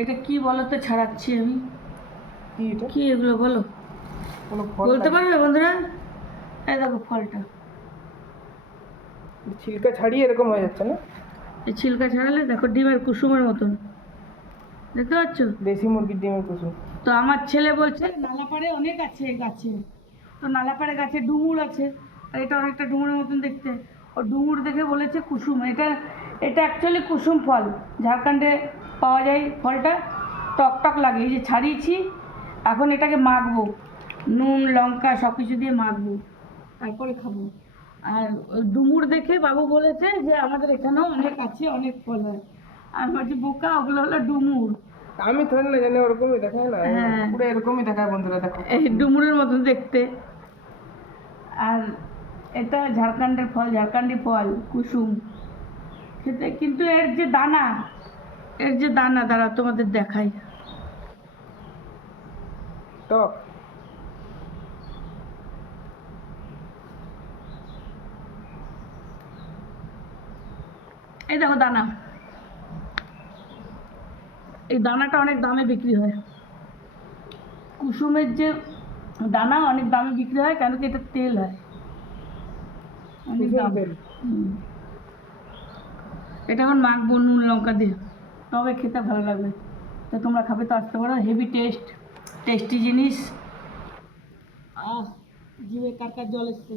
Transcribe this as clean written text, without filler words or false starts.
এটা কি বলো তো ছাড়াচ্ছি আমি, কি এগুলো বলো, বলতে পারবে বন্ধুরা? এই দেখো ফলটা, ছিলকা ছাড়িয়ে এরকম হয়ে যাচ্ছে না? এই ছিলকা ছাড়ালে দেখো ডিমের কুসুমের মতন, দেখতে পাচ্ছ? দেশি মুরগির ডিমের কুসুম। তো আমার ছেলে বলছে নালাপাড়ে অনেক আছে গাছে, তো নালাপাড়ে গাছে ডুমুর আছে, আর এটা অনেকটা ডুমুরের মতন দেখতে। ও ডুমুর দেখে বলেছে কুসুম। এটা এটা অ্যাকচুয়ালি কুসুম ফল, ঝাড়খণ্ডে পাওয়া যায় ফলটা, টক টক লাগে। এই যে ছাড়িয়েছি, এখন এটাকে মাখবো, নুন লঙ্কা সব কিছু দিয়ে মাখবো, তারপরে খাবো। আর ওই ডুমুর দেখে বাবু বলেছে যে আমাদের এখানেও অনেক আছে, অনেক ফল হয়। আমি বলছি বোকা, ওগুলো হলো ডুমুর। আমি ধরে না জানি ওরকমই দেখায় না, হ্যাঁ, পুরো এরকমই দেখায় বন্ধুরা, দেখো। এই ডুমুরের মতন দেখতে। আর এটা ঝাড়খণ্ডের ফল, ঝাড়খণ্ডী ফল কুসুম খেতে, কিন্তু এর যে দানা, এর যে দানা, দাঁড়া তোমাদের দেখাই। টক। এই দেখো দানা, এই দানাটা অনেক দামে বিক্রি হয়। কুসুমের যে দানা অনেক দামে বিক্রি হয়, কেন কি এটা তেল হয়, অনেক কুসুম দাম। তেল। এটা এখন মাখবো নুন লঙ্কা দিয়ে, তবে খেতে ভালো লাগবে। তো তোমরা খাবে তো আসতে পারো, হেভি টেস্টি জিনিস। জিভে কার কার জল এসছে।